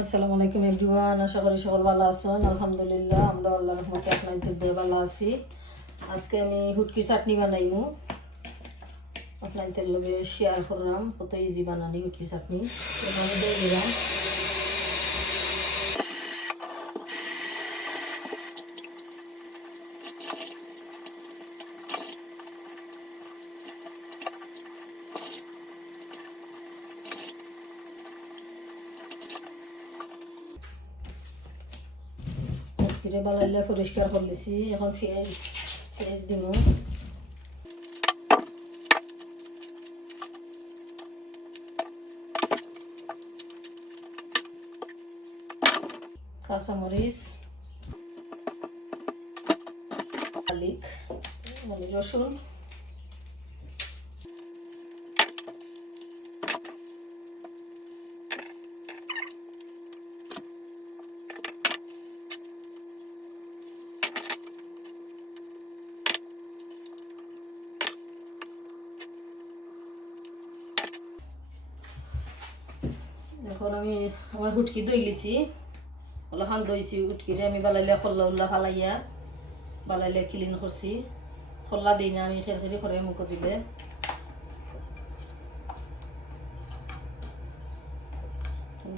আসসালামু আলাইকুম এভরিওয়ান, আশা করি সকল ভালো আছেন। আলহামদুলিল্লাহ আমরা আল্লাহর রহমতে আপনাদের দিয়ে ভালো আছি। আজকে আমি হুটকি চাটনি বানাইমু, আপনাদের লগে শেয়ার করলাম কত ইজি বানানি হুটকি চাটনি। এখানে দিয়ে দিলাম হুটকিরে বানাইলে পরিষ্কার করে দিছি। এখন পেঁয়াজ দিব, কাঁচামরিচ, গার্লিক, রসুন, এখন আমি আমার হুটকি দই লিছি, ওলাখান দইছি। হুটকিরে আমি বালাইলে খল্লা উল্লা ফালাইয়া বালাইলে ক্লিন করছি। খল্লা দিই না আমি, খেরখেরি করে মুখ দিলে।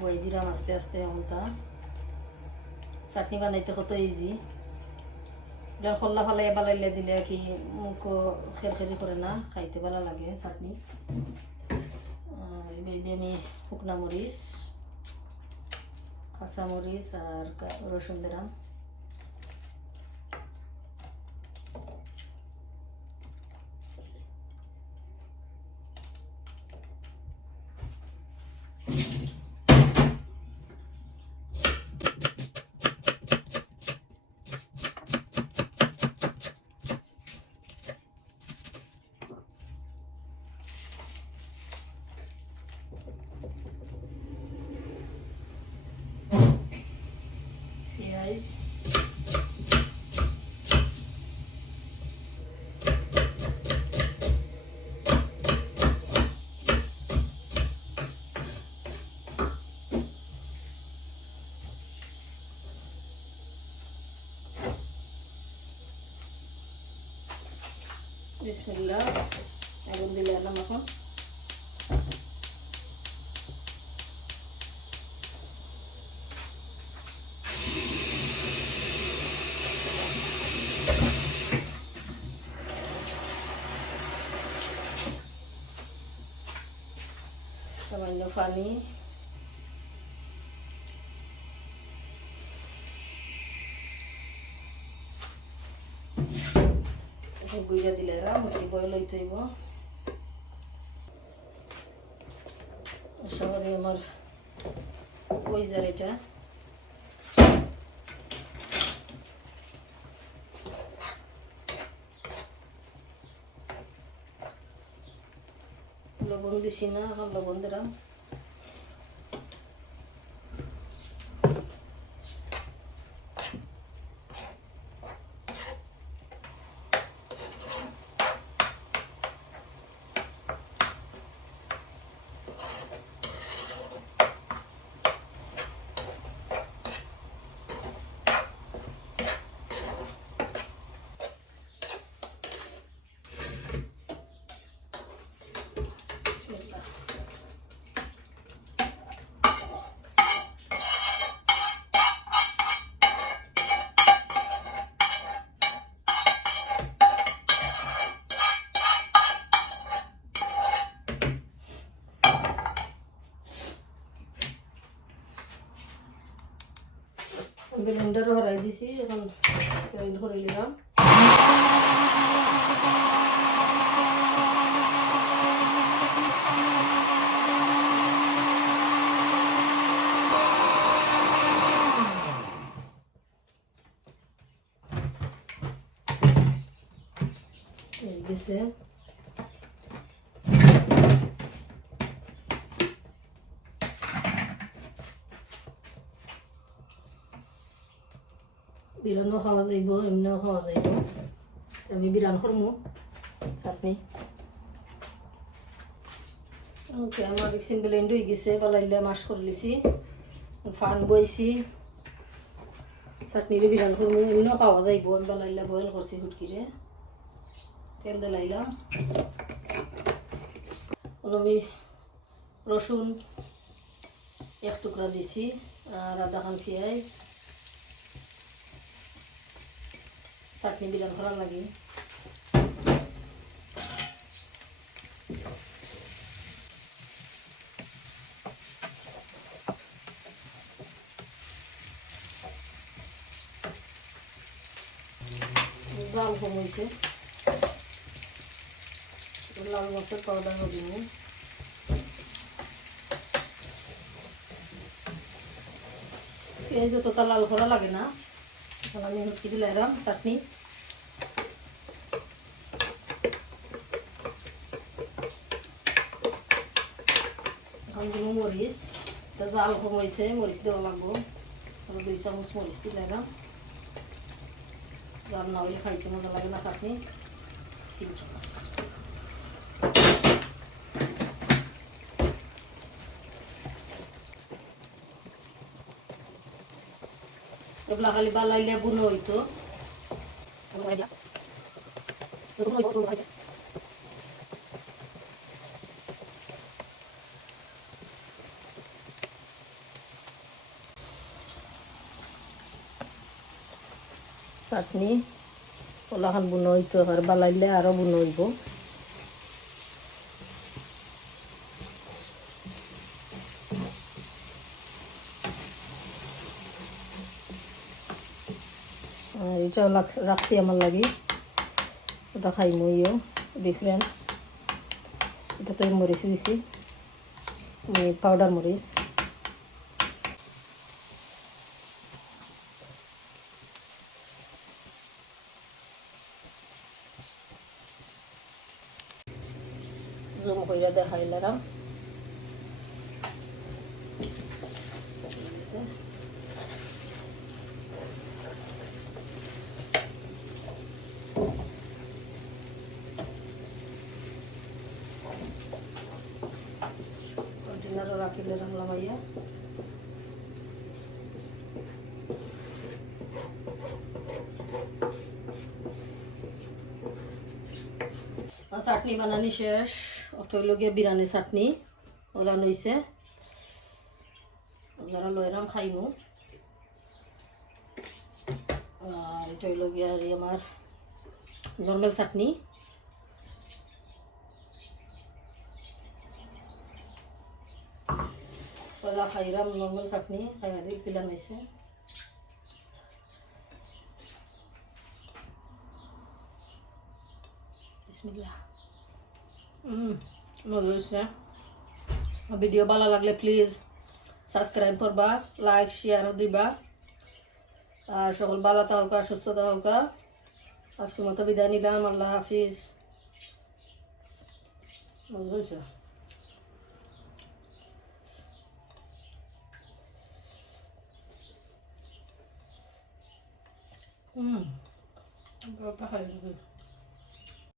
বই দিলাম আস্তে আস্তে। আমলতা চাটনি বানাইতে কত ইজি। খল্লা ফালাইয়া বালাইলে দিলে কি মুখ খেরখেরি করে না, খাইতে ভালো লাগে চাটনি। এবার দিয়ে আমি শুকনা মরিচ, কাঁচা মরিচ আর রসুন দিলাম। পেঁয়াজ, বিসমিল্লাহ। আগুন দিলে এলাম এখন। সামান্য পানি, গুইরা দিলে মুরগি বয়ল হইতে হইব। আশা করি আমার কইজার এটা লবণ দিছি না, এখন লবণ দিলাম। ব্লেন্ডারও হরাই দিছি, এখন গ্রাইন্ড করে নিলাম। দিছে বিরানও খাওয়া যাইব, এমনিও খাওয়া যাইব। আমি বিরান করমু চাটনি। ওকে, আমার মিক্সিং ব্লেন্ড হয়ে গেছে, বালাইলে মাছ করে লিছি। ফান বইছি চাটনিরে বিরান করবো এমনিও খাওয়া যাইব আমি বালাইলা বয়েল করছি হুটকিরে তেল দিলাইলাম আমি রসুন এক টুকরা দিছি আর আধা খান পেঁয়াজ চাটনি বিরান করা লাগে জাল কম হয়েছে লাল মরিচের পাউডার দিব পেঁয়াজ যতটা লাল করা লাগে না এখন আমি হুটকি দিলাম চাটনি এখন দিব মরিচ জাল কম হয়েছে মরিচ দেওয়া লাগবো 2 চামচ মরিচ দিলাম জাল না হলে খাইতে মজা লাগে না চাটনি 3 চামচ এগুলা খালি বালাইলে বুনো হইতো চাটনি কলাখান বুনো হইতো আর বালাইলে আরো বুনো হইব আর এটাও রাখছি আমার লাগি ওটা খাই মইও ডিফারেন্ট এটা তো মরিচ দিছি পাউডার মরিচ জুম কইরা দেখাইলাম কন্টেনারও রাখিলে রাখলাম ভাইয়া চাটনি বানানি শেষ ওটা হইল গিয়ে বিরিয়ানি চাটনি ওলা নইছে যারা লয়রাম খাইমু আর এটা হইল গিয়ে আর আমার নর্মাল চাটনি ওলা খাইরাম নর্মাল চাটনি খাইয়া দিয়ে কিলা নইছে বিসমিল্লাহ মজা হয়েছে ভিডিও ভালো লাগলে প্লিজ সাবস্ক্রাইব করবা লাইক শেয়ার দিবা আর সকল ভালো থাকা সুস্থ থাকা আজকের মতো বিদায় নিলাম আল্লাহ হাফিজ মজা হয়েছে খাই